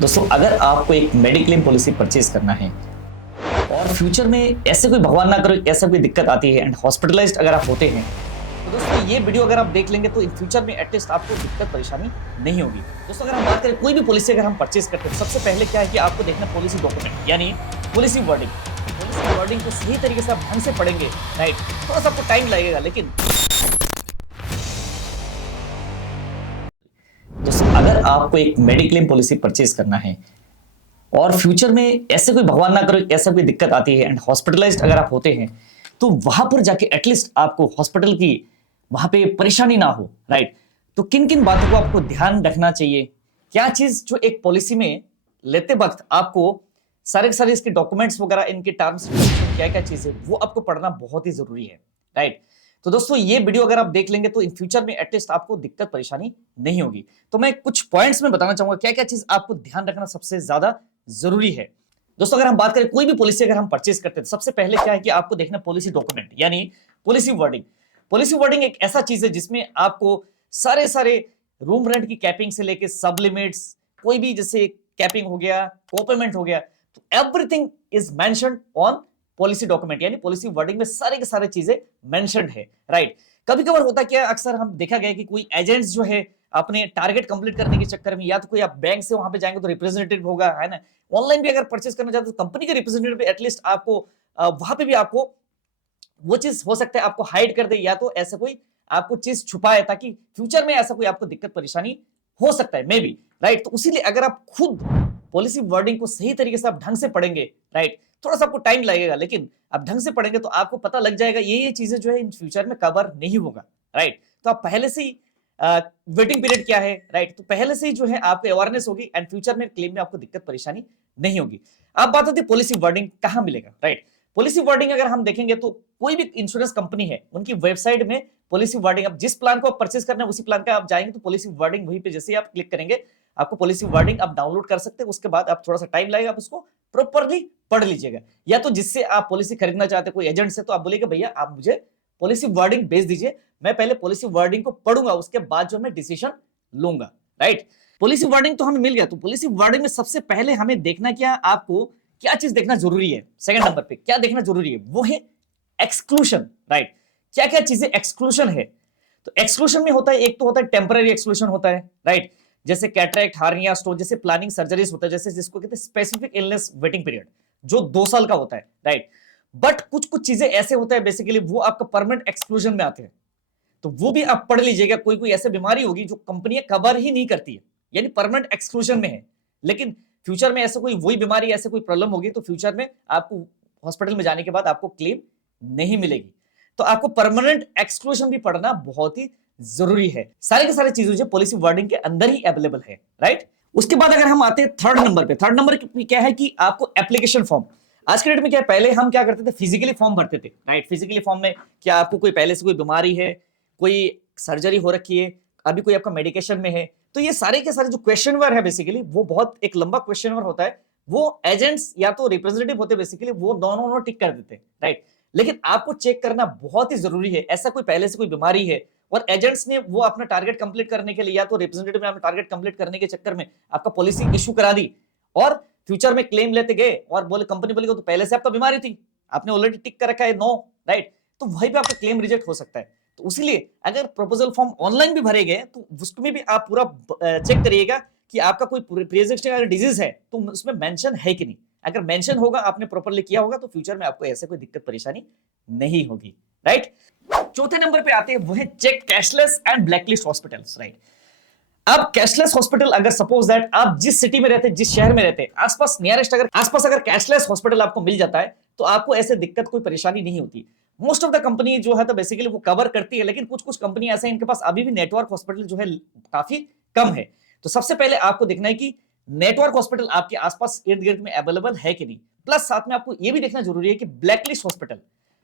दोस्तों, अगर आपको एक मेडिक्लेम पॉलिसी परचेज करना है और फ्यूचर में ऐसे कोई भगवान ना करो ऐसा कोई दिक्कत आती है एंड हॉस्पिटलाइज्ड अगर आप होते हैं तो दोस्तों ये वीडियो अगर आप देख लेंगे तो इन फ्यूचर में एटलीस्ट आपको दिक्कत परेशानी नहीं होगी। दोस्तों, अगर हम बात करें कोई भी पॉलिसी अगर हम परचेज करते हैं, सबसे पहले क्या है कि आपको देखना पॉलिसी डॉक्यूमेंट यानी पॉलिसी वर्डिंग। पॉलिसी वर्डिंग को सही तरीके से आप ढंग से पढ़ेंगे, राइट, थोड़ा सा आपको टाइम लगेगा, लेकिन दोस्तों अगर आपको एक मेडिक्लेम पॉलिसी परचेज करना है और फ्यूचर में ऐसे कोई भगवान ना करो ऐसा कोई दिक्कत आती है एंड हॉस्पिटलाइज्ड अगर आप होते हैं तो वहां पर जाके एटलीस्ट आपको हॉस्पिटल की वहां पे परेशानी ना हो, राइट। तो किन किन बातों को आपको ध्यान रखना चाहिए, क्या चीज जो एक पॉलिसी में लेते वक्त आपको सारे इसके डॉक्यूमेंट्स वगैरह, इनके टर्म्स क्या क्या चीज है वो आपको पढ़ना बहुत ही जरूरी है, राइट। तो दोस्तों ये वीडियो अगर आप देख लेंगे तो इन फ्यूचर में एटलीस्ट आपको दिक्कत परेशानी नहीं होगी। तो मैं कुछ पॉइंट्स में बताना चाहूंगा क्या क्या चीज आपको ध्यान रखना सबसे ज्यादा जरूरी है। दोस्तों अगर हम बात करें कोई भी पॉलिसी अगर हम परचेज करते हैं तो सबसे पहले क्या है कि आपको देखना पॉलिसी डॉक्यूमेंट यानी पॉलिसी वर्डिंग। पॉलिसी वर्डिंग एक ऐसा चीज है जिसमें आपको सारे रूम रेंट की कैपिंग से लेके सब लिमिट्स, कोई भी जैसे कैपिंग हो गया, कोपेमेंट हो गया, तो everything is mentioned on policy document यानी पॉलिसी वर्डिंग में सारे के सारे चीजें मेंशन्ड है, राइट। कभी कभार होता क्या, अक्सर हम देखा गया कि कोई एजेंट्स जो है अपने टारगेट कंप्लीट करने के चक्कर में या तो कोई आप बैंक से वहां पे जाएंगे तो रिप्रेजेंटेटिव होगा, है ना। ऑनलाइन भी अगर परचेज करना चाहते तो कंपनी के रिप्रेजेंटेटिव एटलीस्ट आपको वहां पे भी आपको वो चीज हो सकता है आपको हाइड कर दे या तो ऐसा कोई आपको चीज छुपाए ताकि फ्यूचर में ऐसा कोई आपको दिक्कत परेशानी हो सकता है मे बी, राइट। तो उसीलिए अगर आप खुद पॉलिसी वर्डिंग को सही तरीके से आप ढंग से पढ़ेंगे, राइट, थोड़ा सा आपको टाइम लगेगा लेकिन आप ढंग से पढ़ेंगे तो आपको पता लग जाएगा ये चीजें जो है इन फ्यूचर में कवर नहीं होगा, राइट। तो आप पहले से ही वेटिंग पीरियड क्या है, राइट, तो पहले से ही जो है आपको अवेयरनेस होगी एंड फ्यूचर में क्लेम में आपको दिक्कत परेशानी नहीं होगी। अब बात होती है पॉलिसी वर्डिंग कहां मिलेगा, राइट। पॉलिसी वर्डिंग अगर हम देखेंगे तो कोई भी इंश्योरेंस कंपनी है उनकी वेबसाइट में पॉलिसी वर्डिंग, अब जिस प्लान को आप परचेज करना है उसी प्लान का आप जाएंगे तो पॉलिसी वर्डिंग वहीं पे जैसे ही आप क्लिक करेंगे आपको पॉलिसी वर्डिंग आप डाउनलोड कर सकते हैं। उसके बाद आप थोड़ा सा टाइम लगेगा, आप उसको प्रॉपर्ली पढ़ लीजिएगा। या तो जिससे आप पॉलिसी खरीदना चाहते हैं कोई एजेंट से तो आप बोलेगा भैया आप मुझे पॉलिसी वर्डिंग भेज दीजिए, मैं पहले पॉलिसी वर्डिंग को पढ़ूंगा उसके बाद जो मैं डिसीजन लूंगा, राइट। पॉलिसी वर्डिंग तो हमें मिल गया, तो पॉलिसी वर्डिंग में सबसे पहले हमें देखना क्या, आपको क्या चीज देखना जरूरी है, सेकंड नंबर पे क्या देखना जरूरी है वो है एक्सक्लूशन, राइट। क्या क्या चीजें एक्सक्लूशन है, तो एक्सक्लूशन में होता है एक तो होता है टेम्पररी एक्सक्लूशन होता है, राइट, जैसे कैटरेक्ट, हार्निया, स्टोन जैसे प्लानिंग सर्जरीज होता है, जैसे जिसको कहते हैं स्पेसिफिक इलनेस वेटिंग पीरियड जो 2 साल का होता है, राइट। बट कुछ कुछ चीजें ऐसे होता है बेसिकली वो आपका परमानेंट एक्सक्लूजन में आते हैं, तो वो भी आप पढ़ लीजिएगा। कोई कोई ऐसी बीमारी होगी जो कंपनियां कवर ही नहीं करती है यानी परमानेंट एक्सक्लूजन में है, लेकिन फ्यूचर में ऐसा कोई वही बीमारी ऐसे कोई प्रॉब्लम होगी तो फ्यूचर में आपको हॉस्पिटल में जाने के बाद आपको क्लेम नहीं मिलेगी। तो आपको परमानेंट एक्सक्लूजन भी पढ़ना बहुत ही जरूरी है। सारे के सारे चीजें जो पॉलिसी वर्डिंग के अंदर ही अवेलेबल है, राइट। उसके बाद अगर हम आते हैं थर्ड नंबर पे, थर्ड नंबर क्या है कि आपको एप्लीकेशन फॉर्म। आज के डेट में क्या है, पहले हम क्या करते थे फिजिकली फॉर्म भरते थे, राइट। फिजिकली फॉर्म में क्या आपको कोई पहले से कोई बीमारी है, कोई सर्जरी हो रखी है, अभी कोई आपका मेडिकेशन में है, तो ये सारे के सारे जो क्वेश्चनवर है बेसिकली वो बहुत एक लंबा क्वेश्चनवर होता है, वो एजेंट्स या तो रिप्रेजेंटेटिव होते बेसिकली वो दोनों टिक कर देते हैं, राइट। लेकिन आपको चेक करना बहुत ही जरूरी है, ऐसा कोई पहले से कोई बीमारी है और एजेंट्स ने वो अपना टारगेट कंप्लीट करने के लिए या तो रिप्रेजेंटेटिव ने अपना टारगेट कंप्लीट करने के चक्कर में आपका पॉलिसी इशू करा दी और फ्यूचर में क्लेम लेते गए और बोले कंपनी बोली तो पहले से आपका बीमारी थी, आपने ऑलरेडी टिक कर रखा है नो, राइट, तो वहीं पे आपका क्लेम रिजेक्ट हो सकता है। तो इसीलिए अगर प्रपोजल फॉर्म ऑनलाइन भी भरे गए तो उसमें भी आप पूरा चेक करिएगा कि आपका कोई प्री एग्जिस्टिंग अगर डिजीज है तो उसमें मेंशन है कि नहीं। अगर मेंशन होगा, आपने प्रॉपर्ली किया होगा तो फ्यूचर में आपको ऐसे कोई दिक्कत परेशानी नहीं होगी, राइट। चौथे नंबर पे आते हैं वो है check cashless and blacklist hospitals, right. अब कैशलेस हॉस्पिटल अगर सपोज दैट आप जिस सिटी में रहते हैं, जिस शहर में रहते हैं, आसपास नियरेस्ट अगर आसपास अगर कैशलेस हॉस्पिटल आपको मिल जाता है तो आपको ऐसे दिक्कत कोई परेशानी नहीं होती। मोस्ट ऑफ द कंपनी जो है तो बेसिकली वो कवर करती है, लेकिन कुछ कुछ कंपनी ऐसे हैं इनके पास अभी भी नेटवर्क हॉस्पिटल जो है काफी कम है। तो सबसे पहले आपको देखना है कि नेटवर्क हॉस्पिटल आपके आसपास इर्द गिर्द में अवेलेबल है कि नहीं। प्लस साथ में आपको यह भी देखना जरूरी है कि ब्लैकलिस्ट हॉस्पिटल,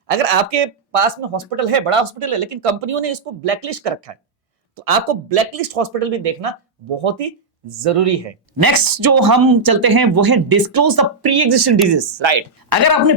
अगर आपके पास में हॉस्पिटल है, बड़ा हॉस्पिटल है, लेकिन कंपनियों ने इसको ब्लैकलिस्ट कर रखा है तो आपको ब्लैकलिस्ट हॉस्पिटल भी देखना बहुत ही जरूरी है। नेक्स्ट जो हम चलते हैं वो है disclose the pre existing disease, right. अगर आपने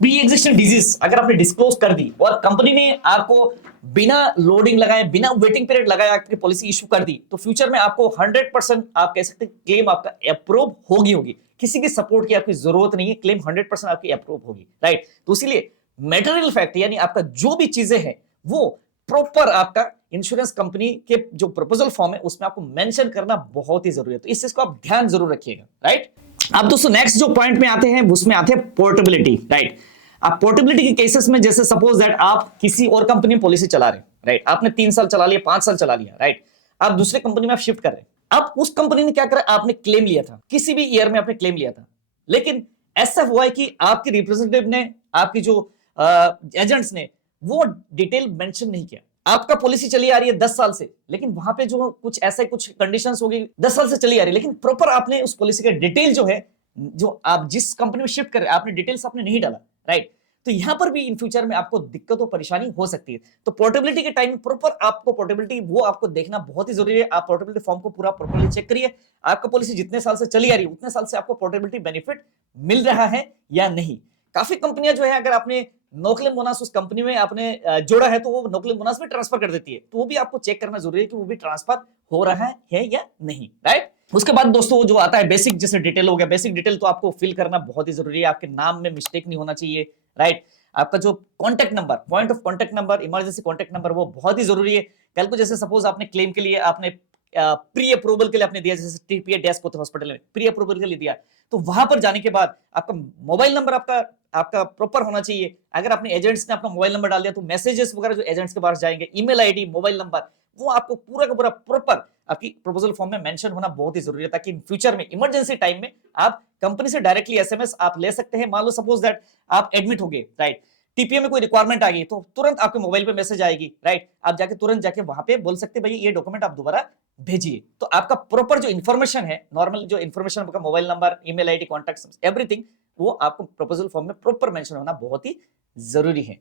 प्री एग्जिस्टिंग डिजीज अगर आपने डिस्क्लोज कर दी और कंपनी ने आपको बिना लोडिंग लगाए, बिना वेटिंग पीरियड लगाए आपकी पॉलिसी इशू कर दी, तो फ्यूचर में आपको 100% आप कह सकते हैं क्लेम आपका अप्रूव होगी। किसी की सपोर्ट की आपकी जरूरत नहीं है, क्लेम 100% आपकी अप्रूव होगी, राइट। तो इसीलिए मेटेरियल फैक्ट यानी आपका जो भी चीजें हैं वो प्रॉपर आपका इंश्योरेंस कंपनी के जो प्रपोजल फॉर्म है उसमें आपको मेंशन करना बहुत ही जरूरी है। तो इस चीज को आप ध्यान जरूर रखिएगा, राइट। अब दोस्तों नेक्स्ट जो पॉइंट में आते हैं उसमें आते हैं पोर्टेबिलिटी, राइट। आप पोर्टेबिलिटी के केसेस में जैसे सपोज दैट आप किसी और कंपनी में पॉलिसी चला रहे, राइट, आपने 3 साल चला लिया, 5 साल चला लिया, राइट, आप दूसरे कंपनी में आप शिफ्ट कर रहे हैं। अब उस कंपनी ने क्या करा, आपने क्लेम लिया था, किसी भी ईयर में आपने क्लेम लिया था, लेकिन ऐसा हुआ है कि आपके रिप्रेजेंटेटिव ने, आपकी जो एजेंट्स ने वो डिटेल मेंशन नहीं किया। आपका पॉलिसी चली आ रही है 10 साल से, लेकिन वहां पे जो कुछ ऐसा कुछ कंडीशंस होगी 10 साल से चली आ रही है, लेकिन प्रॉपर आपने उस पॉलिसी का डिटेल जो है, जो आप जिस कंपनी में शिफ्ट कर रहे हैं आपने डिटेल्स आपने नहीं डाला, राइट। तो यहां पर भी इन फ्यूचर में आपको दिक्कत और परेशानी हो सकती है। तो पोर्टेबिलिटी के टाइम प्रॉपर आपको पोर्टेबिलिटी वो आपको देखना बहुत ही जरूरी है। आप पोर्टेबिलिटी फॉर्म को पूरा प्रॉपर्ली चेक करिए, आपका पॉलिसी जितने साल से चली आ रही है उतने साल से आपको पोर्टेबिलिटी बेनिफिट मिल रहा है या नहीं। काफी कंपनियां जो है अगर आपने नो क्लेम बोनस उस कंपनी में आपने जोड़ा है तो वो नो क्लेम बोनस में ट्रांसफर कर देती है, तो वो भी आपको चेक करना जरूरी है कि वो भी ट्रांसफर हो रहा है या नहीं, राइट। उसके बाद दोस्तों जो आता है बेसिक, जैसे डिटेल हो गया, बेसिक डिटेल तो आपको फिल करना बहुत ही जरूरी है। आपके नाम में मिस्टेक नहीं होना चाहिए, राइट। आपका जो contact number, point of contact number, emergency contact number, वो बहुत ही जरूरी है। कल को जैसे सपोज आपने क्लेम के लिए आपने प्री अप्रूवल के लिए आपने दिया, जैसे टीपीए डेस्क होते हॉस्पिटल में प्री अप्रूवल के लिए दिया, तो वहां पर जाने के बाद आपका मोबाइल नंबर आपका प्रॉपर होना चाहिए। अगर आपने एजेंट्स ने अपना मोबाइल नंबर डाल दिया तो मैसेजेस वगैरह जो एजेंट्स के पास जाएंगे, ईमेल आईडी, मोबाइल नंबर, वो आपको पूरा का पूरा प्रॉपर आपकी प्रपोजल फॉर्म में मेंशन होना बहुत ही जरूरी है, ताकि फ्यूचर में इमरजेंसी टाइम में आप कंपनी से डायरेक्टली एसएमएस आप ले सकते हैं। मान लो सपोज दैट आप एडमिट हो गए, राइट, टीपीए में कोई रिक्वायरमेंट आ गई तो तुरंत आपके मोबाइल पे मैसेज आएगी, राइट, आप जाके तुरंत जाके वहां पे बोल सकते हैं भाई ये डॉक्यूमेंट आप दोबारा भेजिए। तो आपका प्रॉपर जो इन्फॉर्मेशन है, नॉर्मल जो इन्फॉर्मेशन आपका mobile number, email ID, contacts, everything, वो आपको प्रपोजल फॉर्म में प्रॉपर मेंशन होना बहुत ही जरूरी है।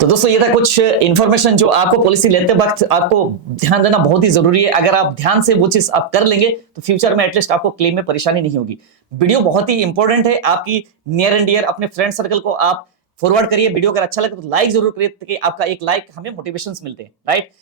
तो दोस्तों ये था कुछ इंफॉर्मेशन जो आपको पॉलिसी लेते वक्त आपको ध्यान देना बहुत ही जरूरी है। अगर आप ध्यान से वो चीज आप कर लेंगे तो फ्यूचर में एटलीस्ट आपको क्लेम में परेशानी नहीं होगी। वीडियो बहुत ही इंपॉर्टेंट है, आपकी नियर एंड डियर अपने फ्रेंड सर्कल को आप फॉरवर्ड करिए। वीडियो अगर अच्छा लगे तो लाइक जरूर करिए, ताकि आपका एक लाइक हमें मोटिवेशन मिलते हैं, राइट।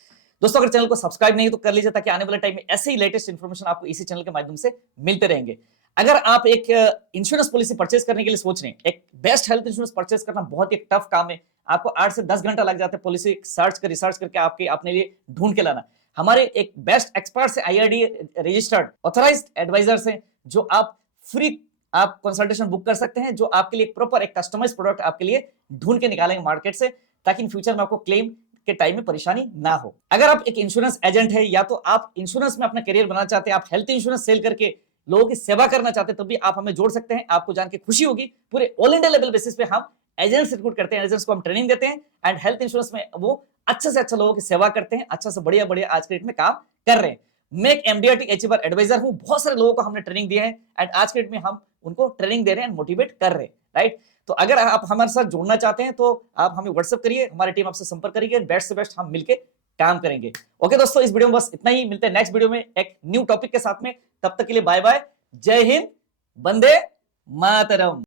दोस्तों अगर चैनल को सब्सक्राइब नहीं तो कर लीजिए, ताकि आने वाले टाइम में ऐसे ही लेटेस्ट इंफॉर्मेशन आपको इसी चैनल के माध्यम से मिलते रहेंगे। अगर आप एक इंश्योरेंस पॉलिसी परचेज करने के लिए सोच रहे हैं, एक बेस्ट हेल्थ इंश्योरेंस परचेज करना बहुत ही टफ काम है, आपको 8 से 10 घंटा लग जाता है पॉलिसी रिसर्च करके आपके अपने लिए ढूंढ के लाना। हमारे एक बेस्ट एक्सपर्ट्स है, IRDA रजिस्टर्ड ऑथराइज्ड एडवाइजर्स हैं, जो आप फ्री आप कंसल्टेशन बुक कर सकते हैं, जो आपके लिए प्रॉपर एक कस्टमाइज्ड प्रोडक्ट आपके लिए ढूंढ के निकालेंगे मार्केट से, ताकि इन फ्यूचर में आपको क्लेम के टाइम में परेशानी ना हो। अगर आप एक इंश्योरेंस एजेंट है या तो आप इंश्योरेंस में अपना करियर बनाना चाहते हैं, आप हेल्थ इंश्योरेंस सेल करके लोगों की सेवा करना चाहते हैं, तो भी आप हमें जोड़ सकते हैं। आपको जान के खुशी होगी, पूरे ऑल इंडिया लेवल बेसिस पे हम एजेंट्स रिक्रूट करते हैं, एजेंट्स को हम ट्रेनिंग देते हैं एंड हेल्थ इंश्योरेंस में वो अच्छे से अच्छा लोगों की सेवा करते हैं, अच्छा से बढ़िया बढ़िया आज के डेट में काम कर रहे हैं। मैं एक MDRT अचीवर एडवाइजर हूं, बहुत सारे लोगों को हमने ट्रेनिंग दिया है एंड आज के डेट में हम उनको ट्रेनिंग दे रहे हैं, मोटिवेट कर रहे हैं, राइट। तो अगर आप हमारे साथ जुड़ना चाहते हैं तो आप हमें व्हाट्सएप करिए, हमारी टीम आपसे संपर्क करेगी, बेस्ट से बेस्ट हम मिलकर काम करेंगे। ओके दोस्तों, इस वीडियो में बस इतना ही, मिलते हैं नेक्स्ट वीडियो में एक न्यू टॉपिक के साथ में। तब तक के लिए बाय बाय, जय हिंद, वंदे मातरम।